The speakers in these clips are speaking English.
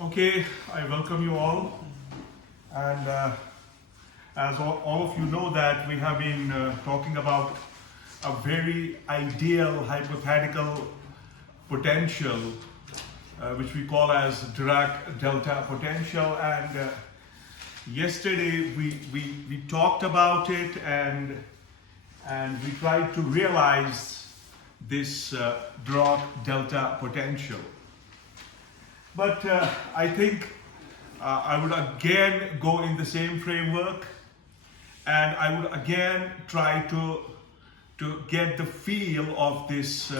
Okay, I welcome you all, and as all of you know that we have been talking about a very ideal hypothetical potential which we call as Dirac Delta potential, and yesterday we talked about it and we tried to realize this Dirac Delta potential. But I think I would again go in the same framework, and I would again try to get the feel of this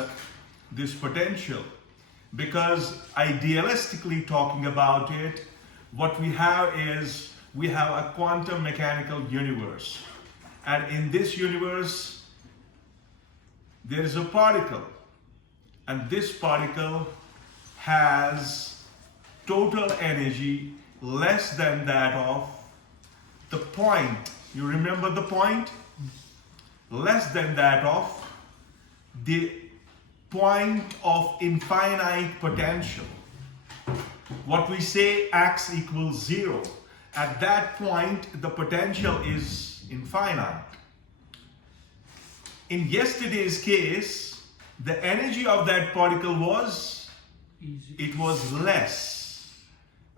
potential, because idealistically talking about it, what we have is we have a quantum mechanical universe, and in this universe there is a particle, and this particle has total energy less than that of the point. You remember the point? Less than that of the point of infinite potential. What we say x equals 0. At that point, the potential is infinite. In yesterday's case, the energy of that particle was less.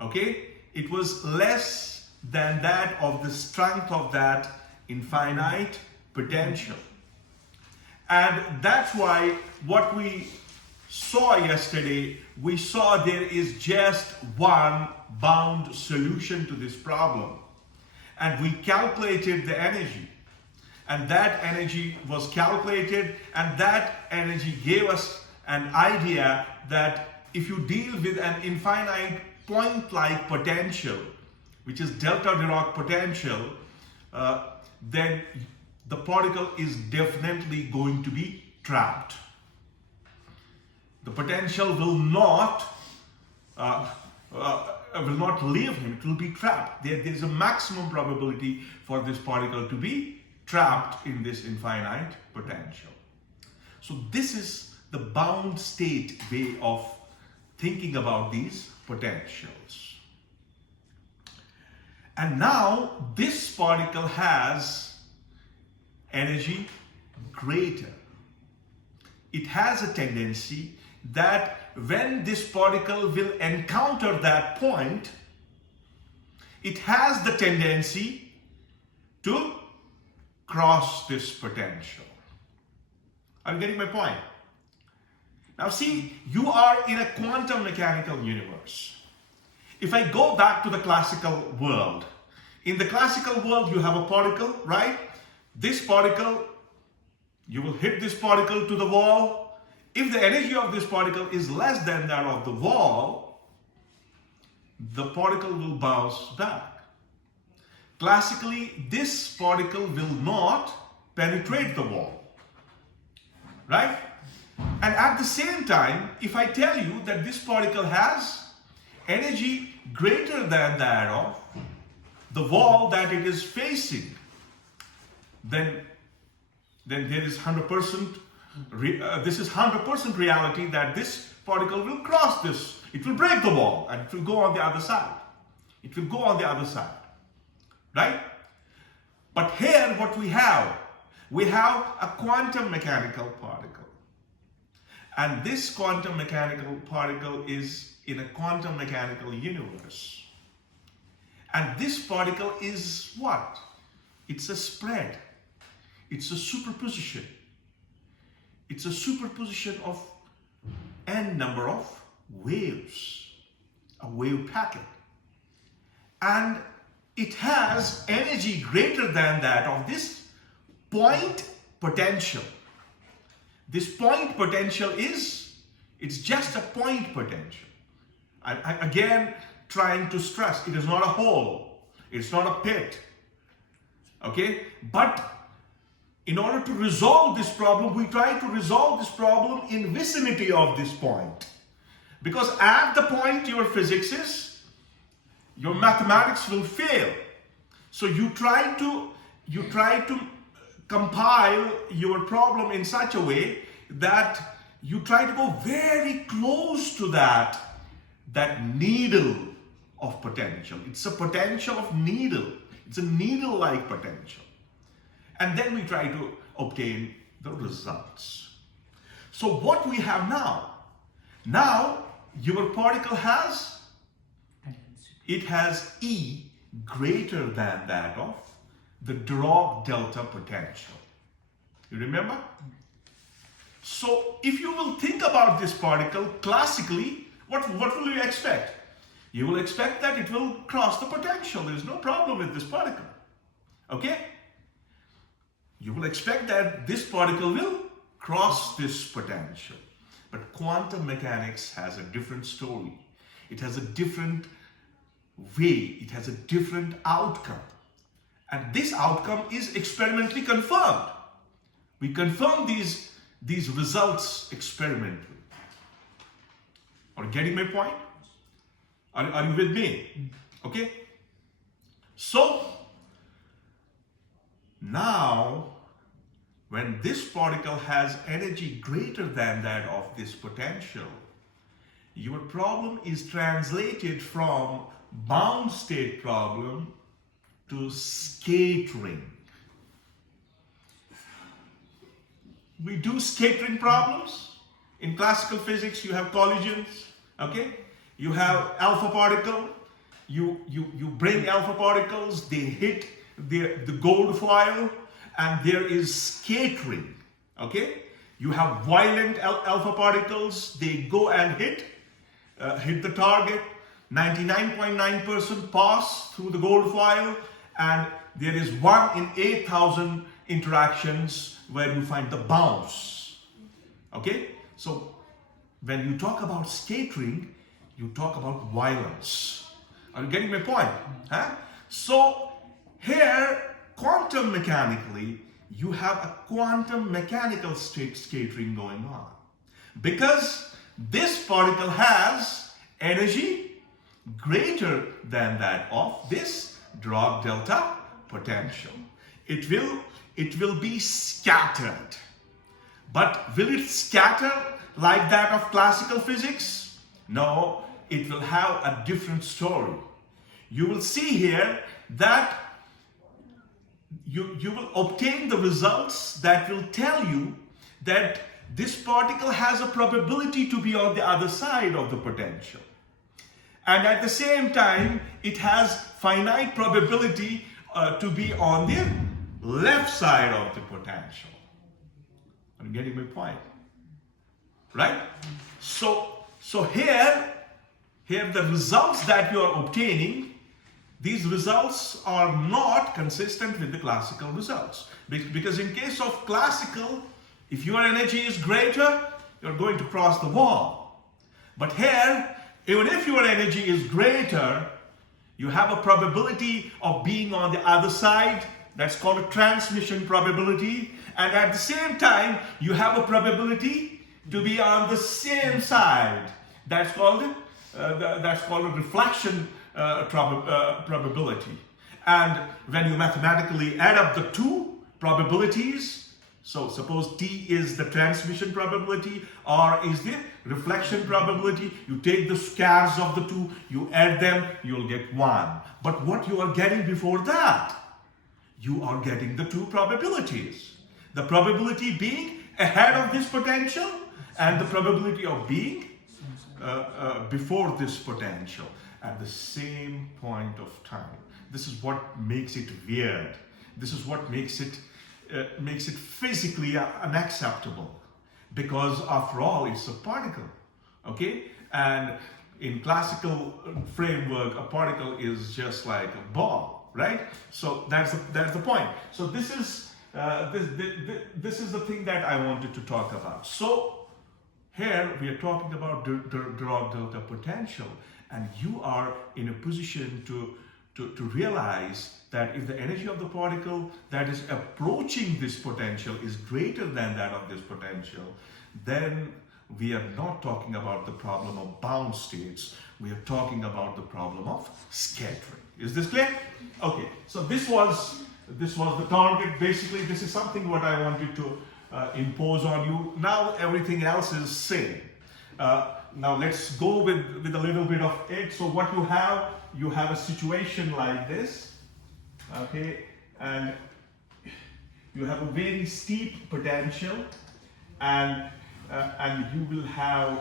Okay, it was less than that of the strength of that infinite potential. And that's why what we saw yesterday, we saw there is just one bound solution to this problem. And we calculated the energy. And that energy was calculated, and that energy gave us an idea that if you deal with an infinite point-like potential, which is delta Dirac potential, then the particle is definitely going to be trapped. The potential will not leave him, it will be trapped. There is a maximum probability for this particle to be trapped in this infinite potential. So this is the bound state way of thinking about these potentials. And now this particle has energy greater. It has a tendency that when this particle will encounter that point, it has the tendency to cross this potential. Are you getting my point? Now see, you are in a quantum mechanical universe. If I go back to the classical world, in the classical world you have a particle, right? This particle, you will hit this particle to the wall. If the energy of this particle is less than that of the wall, the particle will bounce back. Classically, this particle will not penetrate the wall, right? And at the same time, if I tell you that this particle has energy greater than that of the wall that it is facing, then there is 100%, this is 100% reality that this particle will cross this. It will break the wall and it will go on the other side. It will go on the other side, right? But here what we have a quantum mechanical particle. And this quantum mechanical particle is in a quantum mechanical universe. And this particle is what? It's a spread. It's a superposition. It's a superposition of n number of waves, a wave packet. And it has energy greater than that of this point potential. This point potential it's just a point potential. I again trying to stress, it is not a hole, it's not a pit, okay? But in order to resolve this problem, we try to resolve this problem in vicinity of this point. Because at the point your physics is, your mathematics will fail. So you try to compile your problem in such a way that you try to go very close to that that needle of potential. It's a potential of needle. It's a needle-like potential. And then we try to obtain the results. So what we have now? Now your particle has, it has E greater than that of the Dirac Delta potential. You remember? So if you will think about this particle classically, what will you expect? You will expect that it will cross the potential. There is no problem with this particle. Okay? You will expect that this particle will cross this potential. But quantum mechanics has a different story. It has a different way. It has a different outcome. And this outcome is experimentally confirmed. We confirm these results experimentally. Are you getting my point? Are you with me? Okay? So, now, when this particle has energy greater than that of this potential, your problem is translated from bound state problem to scattering. We do scattering problems. In classical physics, you have collisions, okay? You have alpha particle, you bring alpha particles, they hit the gold foil, and there is scattering, okay? You have violent alpha particles, they go and hit the target, 99.9% pass through the gold foil, and there is 1 in 8,000 interactions where you find the bounce, okay? So when you talk about scattering, you talk about violence. Are you getting my point? Huh? So here, quantum mechanically, you have a quantum mechanical state scattering going on. Because this particle has energy greater than that of this Dirac Delta potential. It will be scattered. But will it scatter like that of classical physics? No, it will have a different story. You will see here that you will obtain the results that will tell you that this particle has a probability to be on the other side of the potential. And at the same time, it has finite probability to be on the left side of the potential. I'm getting my point, right? So here the results that you are obtaining, these results are not consistent with the classical results. Because in case of classical, if your energy is greater, you're going to cross the wall. But here, even if your energy is greater, you have a probability of being on the other side. That's called a transmission probability. And at the same time, you have a probability to be on the same side. That's called a reflection probability. And when you mathematically add up the two probabilities, so suppose T is the transmission probability, R is the reflection probability, you take the squares of the two, you add them, you'll get 1. But what you are getting before that? You are getting the two probabilities. The probability being ahead of this potential and the probability of being before this potential at the same point of time. This is what makes it weird. This is what makes it physically unacceptable, because after all, it's a particle, okay? And in classical framework, a particle is just like a ball, right? So that's the point. So this is the thing that I wanted to talk about. So here we are talking about Dirac Delta potential, and you are in a position to realize that if the energy of the particle that is approaching this potential is greater than that of this potential, then we are not talking about the problem of bound states. We are talking about the problem of scattering. Is this clear? Okay. So this was the target. Basically, this is something what I wanted to impose on you. Now everything else is same. now let's go with a little bit of it. So what you have a situation like this, okay, and you have a very steep potential, and you will have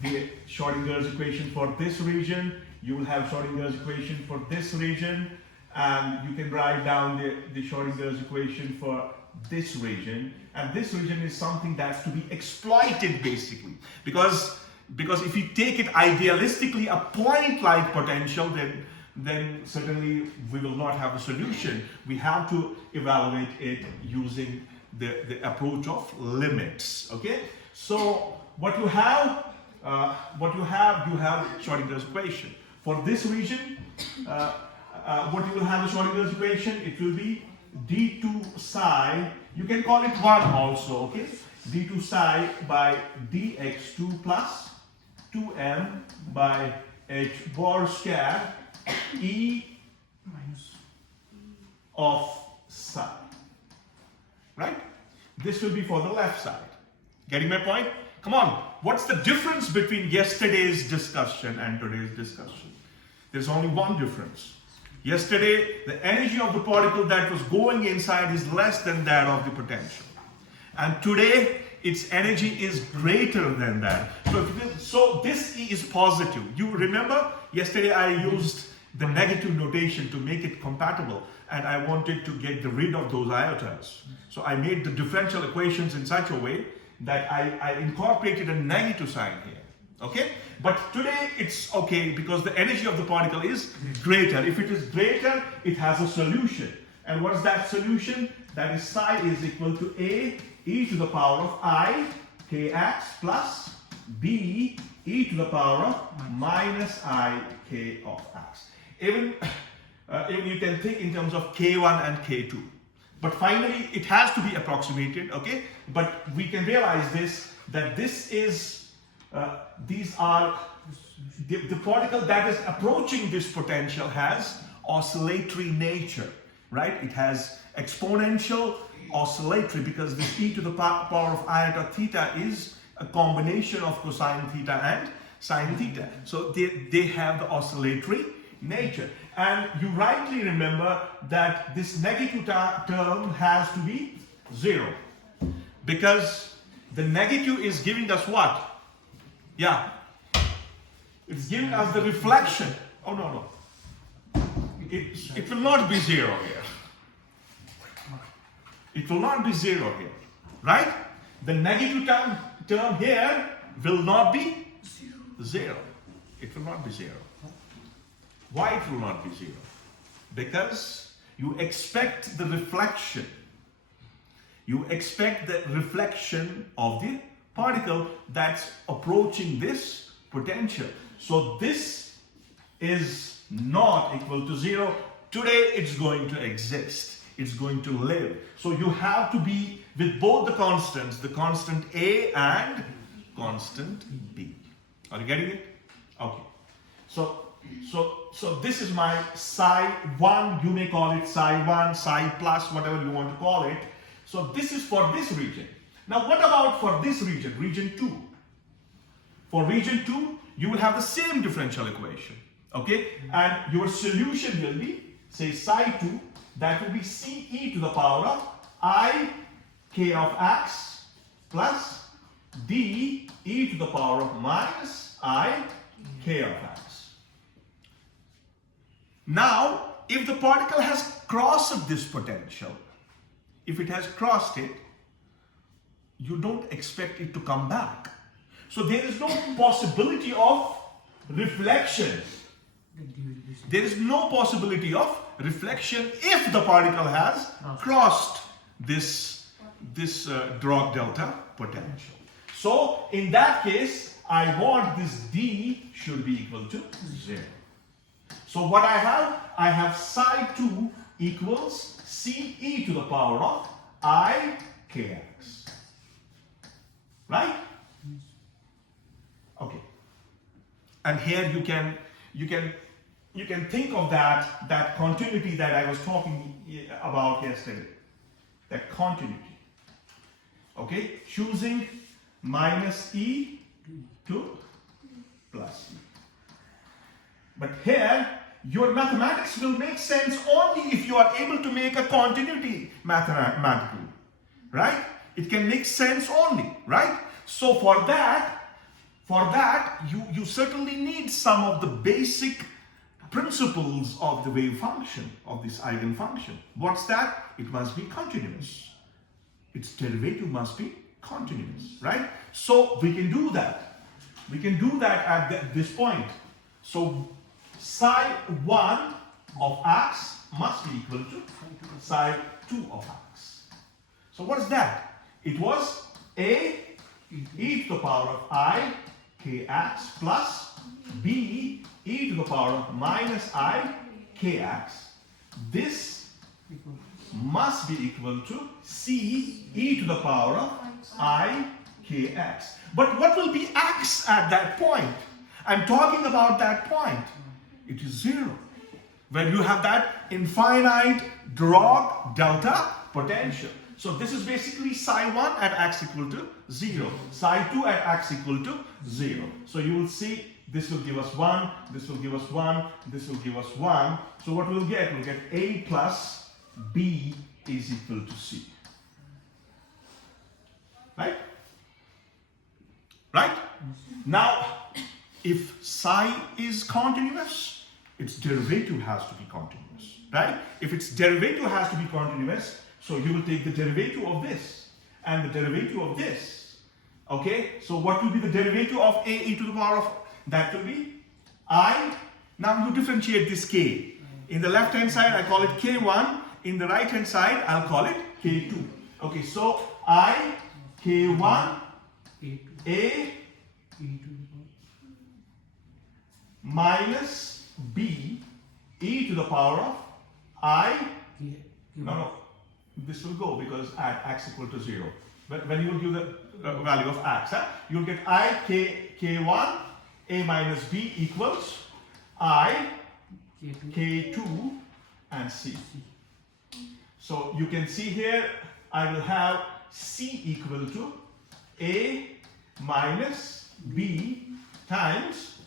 the Schrodinger's equation for this region. You will have Schrodinger's equation for this region, and you can write down the Schrodinger's equation for this region. And this region is something that's to be exploited basically, because if you take it idealistically a point-like potential, then certainly we will not have a solution. We have to evaluate it using the approach of limits. Okay, so what you have Schrodinger's equation for this region. What you will have the Schrodinger's equation, it will be d2 psi, you can call it 1 also, okay, d2 psi by dx2 plus 2m by h bar square e of psi, right? This will be for the left side. Getting my point? Come on, what's the difference between yesterday's discussion and today's discussion? There's only one difference. Yesterday, the energy of the particle that was going inside is less than that of the potential. And today, its energy is greater than that. So this E is positive. You remember, yesterday I used the negative notation to make it compatible, and I wanted to get rid of those iotas. So I made the differential equations in such a way that I incorporated a negative sign here. Okay, but today it's okay because the energy of the particle is greater. If it is greater, it has a solution. And what is that solution? That is psi is equal to a e to the power of I kx plus b e to the power of minus I k of x. Even you can think in terms of k1 and k2. But finally, it has to be approximated, okay? But we can realize this, that this is these are the particle that is approaching this potential has oscillatory nature, right? It has exponential oscillatory because this e to the power of iota theta is a combination of cosine theta and sine theta. So they have the oscillatory nature. And you rightly remember that this negative term has to be 0 because the negative is giving us what? Yeah, it's giving us the reflection. Oh no. It will not be 0 here. It will not be 0 here, right? The negative term here will not be 0. It will not be 0. Why it will not be 0? Because you expect the reflection. You expect the reflection of the particle that's approaching this potential. So this is not equal to 0. Today it's going to exist. It's going to live. So you have to be with both the constants, the constant A and constant B. Are you getting it? Okay. So this is my psi 1. You may call it psi 1, psi plus, whatever you want to call it. So this is for this region. Now what about for this region, region 2? For region 2, you will have the same differential equation, okay? And your solution will be, say, psi 2, that will be c e to the power of I k of x plus d e to the power of minus I k of x. Now, if the particle has crossed this potential, if it has crossed it, you don't expect it to come back. So there is no possibility of reflection. There is no possibility of reflection if the particle has crossed this Dirac Delta potential. So in that case, I want this D should be equal to 0. So what I have psi 2 equals C e to the power of I kx. Right? Okay. And here you can think of that continuity that I was talking about yesterday. That continuity. Okay? Choosing minus e to plus e. But here, your mathematics will make sense only if you are able to make a continuity mathematically, right? It can make sense only, right? So for that you certainly need some of the basic principles of the wave function, of this eigenfunction. What's that? It must be continuous. Its derivative must be continuous, right? So we can do that. We can do that at this point. So psi 1 of x must be equal to psi 2 of x. So what is that? It was a e to the power of I kx plus b e to the power of minus I kx. This must be equal to c e to the power of I kx. But what will be x at that point? I'm talking about that point. It is 0. When you have that infinite Dirac Delta potential. So this is basically psi 1 at x equal to 0, psi 2 at x equal to 0. So you will see this will give us 1, this will give us 1, this will give us 1. So what we'll get? We'll get a plus b is equal to c. Right? Right? Now, if psi is continuous, its derivative has to be continuous. Right? If its derivative has to be continuous, so you will take the derivative of this and the derivative of this. Okay? So what will be the derivative of a e to the power of, that will be I. Now you differentiate this k. In the left hand side I call it k1. In the right hand side I'll call it k2. Okay, so I k1 a minus b e to the power of I. No. This will go because at x equal to 0. When you give the value of x, you'll get I k1 a minus b equals I k2 and c. So you can see here I will have c equal to a minus b times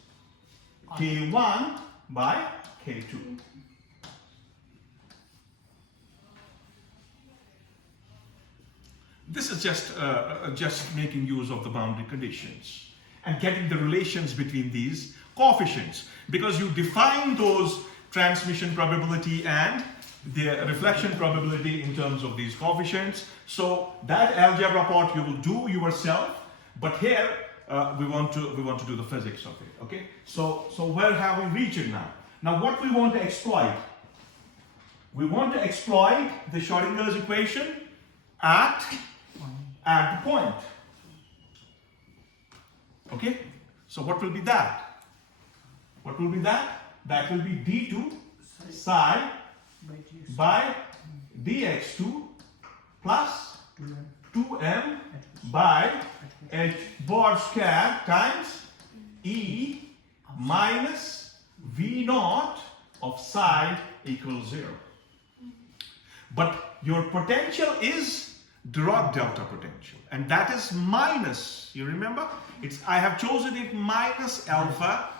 k1 by k2. This is just making use of the boundary conditions and getting the relations between these coefficients, because you define those transmission probability and the reflection probability in terms of these coefficients. So that algebra part you will do yourself, but here we want to do the physics of it. Okay, so where have we reached it now? Now what we want to exploit? We want to exploit the Schrodinger's equation at the point. Okay, so what will be that? What will be that? That will be d2 psi by dx2 plus 2m by h bar square times e minus v naught of psi equals 0. But your potential is Dirac delta potential, and that is minus, you remember, I have chosen it minus alpha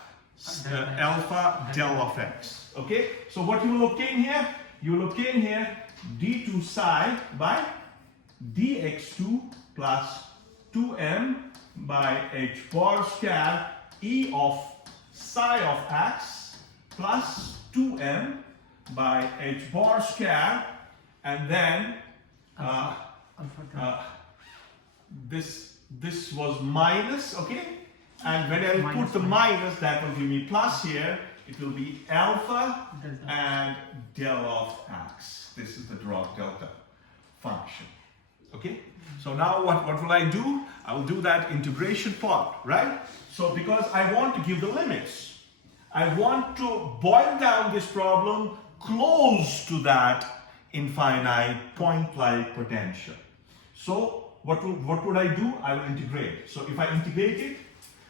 del of x. Okay, so what you will obtain here? You will obtain here d2 psi by dx2 plus 2m by h bar square e of psi of x plus 2m by h bar square, and then this was minus, okay, and when I put the minus, that will give me plus here. It will be alpha and del of x. This is the Dirac delta function. Okay, so now what will I do? I will do that integration part, right? So because I want to give the limits, I want to boil down this problem close to that infinite point-like potential. So what would I do? I will integrate. So if I integrate it,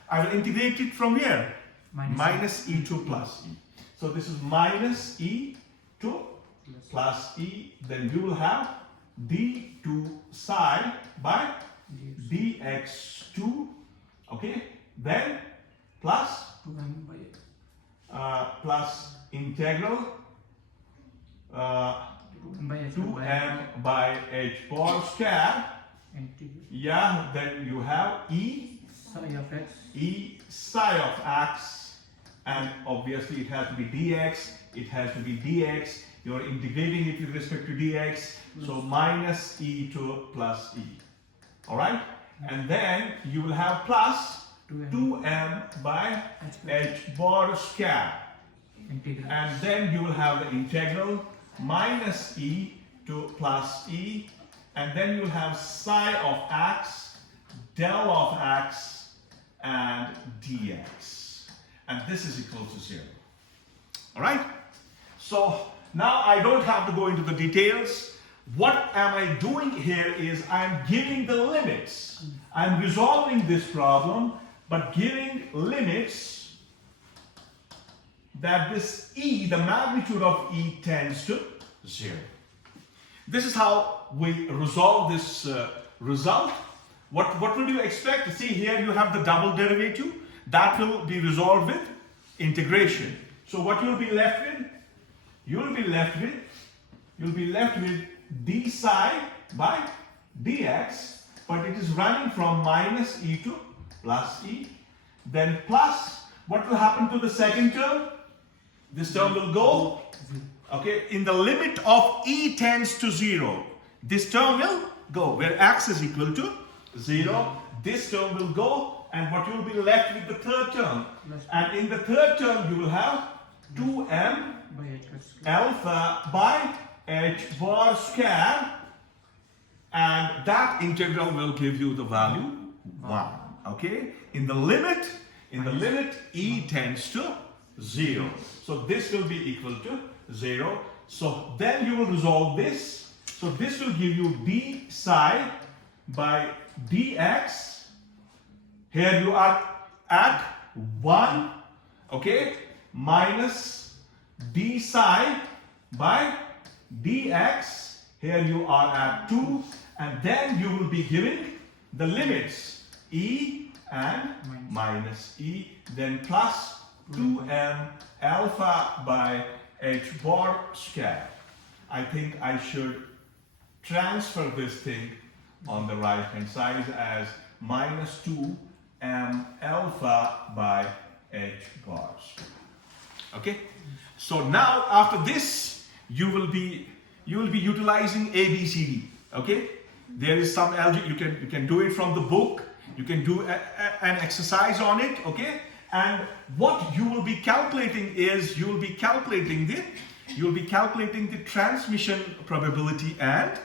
I will integrate it from here. Minus e to plus e. So this is minus e to plus e. Then you will have d2 psi by dx2. Okay. Then plus 2m by plus integral 2m by h 2m by h bar square. integral Yeah, then you have e psi of x psi of x, and obviously it has to be dx, it has to be dx. You're integrating it with respect to dx, so minus e to plus e. All right, and then you will have plus 2m by h bar square, integral and then you will have the integral minus e to plus e, and then you will have psi of x, del of x, and dx, and this is equal to 0. All right, so now I don't have to go into the details. What am I doing here is I'm giving the limits. I'm resolving this problem, but giving limits that this e, the magnitude of e, tends to 0. This is how we resolve this result. What will you expect? See, here you have the double derivative. That will be resolved with integration. So what you'll be left with? You'll be left with d psi by dx, but it is running from minus e to plus e. Then plus, what will happen to the second term? This term will go, okay, in the limit of e tends to 0. This term will go, where x is equal to 0. This term will go, and what you will be left with the third term. And in the third term, you will have 2m by h square alpha by h bar square, and that integral will give you the value 1. Okay, in the limit e tends to 0, so this will be equal to 0. So then you will resolve this. So this will give you d psi by dx. Here you are at 1, okay, minus d psi by dx. Here you are at 2, and then you will be giving the limits e and minus e, then plus 2m alpha by h bar square. I think I should transfer this thing on the right hand side as minus 2m alpha by h bar square. Okay, so now after this you will be utilizing ABCD. Okay, there is some algebra, you can do it from the book, you can do an exercise on it. Okay, and what you will be calculating is you will be calculating the transmission probability and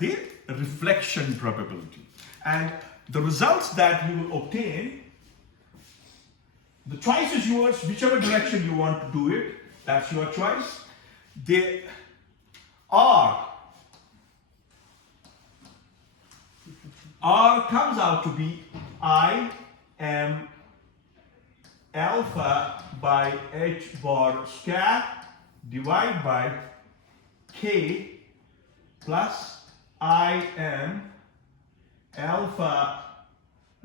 the reflection probability, and the results that you will obtain. The choice is yours, whichever direction you want to do it, that's your choice. The R comes out to be I m alpha by h bar square divided by k plus I m alpha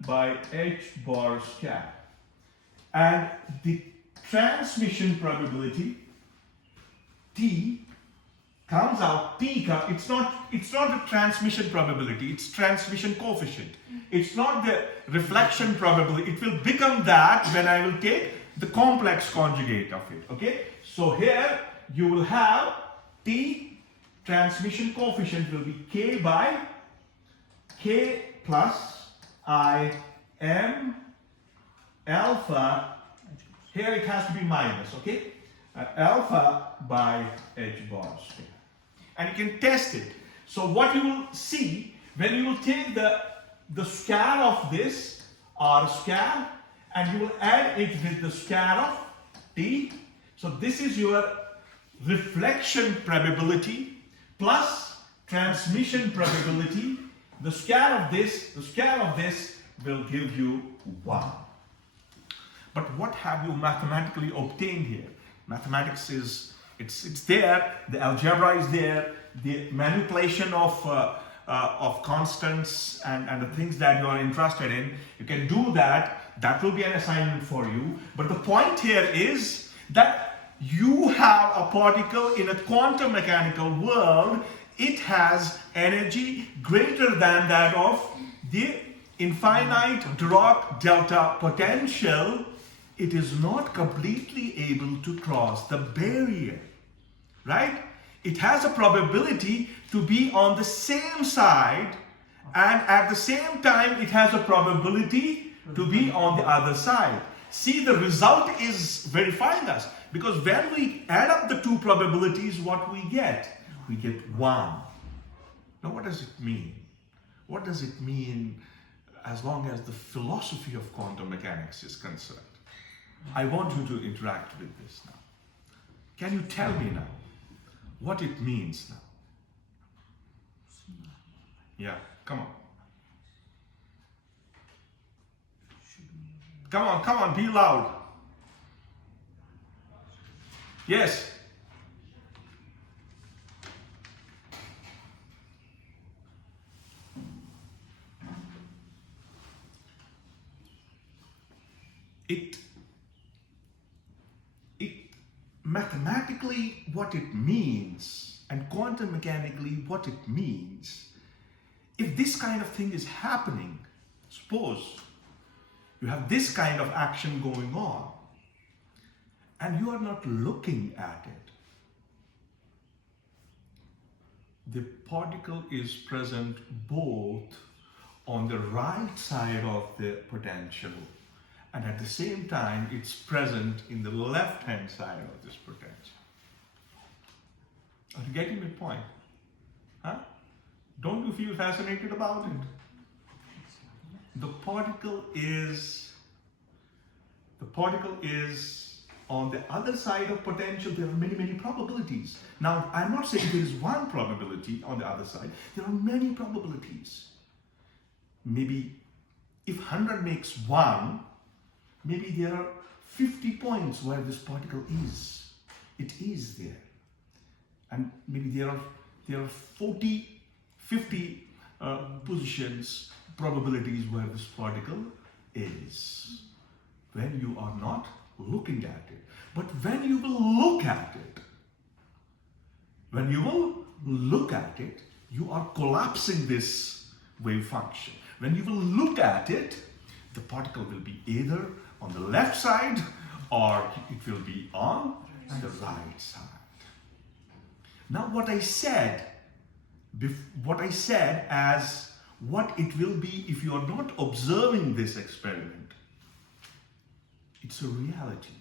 by h bar square. And the transmission probability T comes out, it's not the transmission probability, it's transmission coefficient. It's not the reflection probability. It will become that when I will take the complex conjugate of it. Okay, so here you will have T transmission coefficient will be K by K plus I m alpha, here it has to be minus, okay, alpha by h bar square, and you can test it. So what you will see when you will take the square of this r square and you will add it with the square of t, so this is your reflection probability plus transmission probability. The square of this will give you 1. But what have you mathematically obtained here? Mathematics is, it's there, the algebra is there, the manipulation of constants and the things that you are interested in, you can do that That will be an assignment for you. But the point here is that you have a particle in a quantum mechanical world. It has energy greater than that of the infinite Dirac Delta potential. It is not completely able to cross the barrier, right? It has a probability to be on the same side, and at the same time it has a probability to be on the other side. See, the result is verifying us, because when we add up the two probabilities, what we get? We get 1. Now what does it mean? What does it mean as long as the philosophy of quantum mechanics is concerned? I want you to interact with this now. Can you tell me now what it means now? Yeah, come on. Come on, be loud. Yes. Mathematically what it means, and quantum mechanically what it means, if this kind of thing is happening, suppose you have this kind of action going on and you are not looking at it, the particle is present both on the right side of the potential, and at the same time it's present in the left hand side of this potential. Are you getting my point? Huh? Don't you feel fascinated about it? The particle is on the other side of potential. There are many probabilities. Now, I'm not saying there is one probability on the other side. There are many probabilities. Maybe if 100 makes 1, maybe there are 50 points where this particle is. It is there. And maybe there are 40, 50 positions, probabilities where this particle is, when you are not looking at it. But when you will look at it, you are collapsing this wave function. When you will look at it, the particle will be either on the left side or it will be on the right side. Now what I said as what it will be if you are not observing this experiment, it's a reality.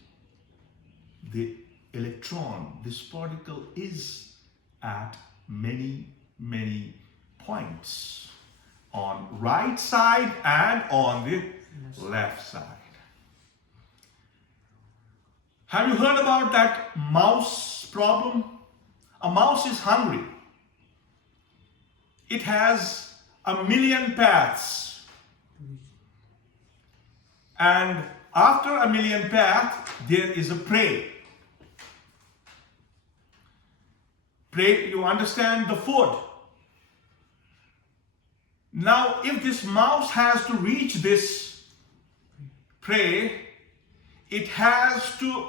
The electron, this particle, is at many points on right side and on the left side. Have you heard about that mouse problem? A mouse is hungry. It has 1,000,000 paths. And after 1,000,000 paths, there is a prey. Prey, you understand, the food. Now, if this mouse has to reach this prey, it has to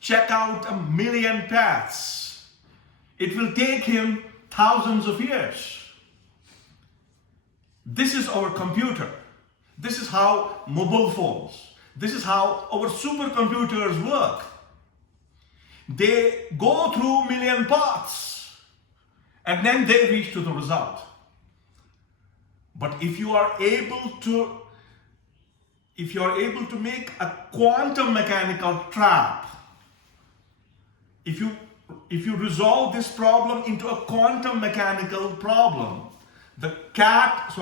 check out 1,000,000 paths. It will take him thousands of years. This is our computer. This is how mobile phones, this is how our supercomputers work. They go through 1,000,000 paths and then they reach to the result. But if you are able to make a quantum mechanical trap, if you resolve this problem into a quantum mechanical problem, the cat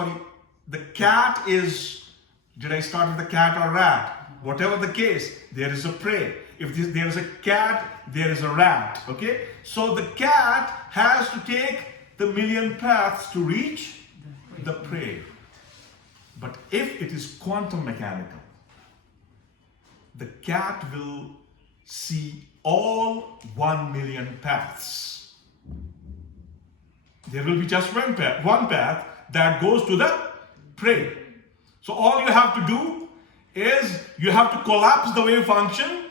is, did I start with the cat or rat? Whatever the case, there is a prey. If there is a cat, there is a rat, okay? So the cat has to take the 1,000,000 paths to reach the prey. But if it is quantum mechanical, the cat will see all 1,000,000 paths. There will be just one path that goes to the prey. So all you have to do is you have to collapse the wave function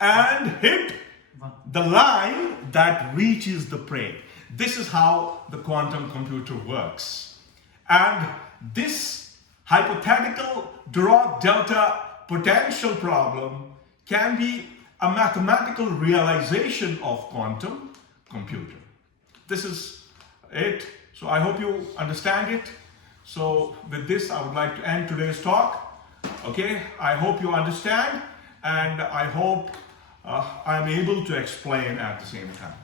and hit One. the line that reaches the prey. This is how the quantum computer works. And this hypothetical Dirac Delta potential problem can be a mathematical realization of quantum computer. This is it. So I hope you understand it. So with this, I would like to end today's talk. Okay, I hope you understand, and I hope I'm able to explain at the same time.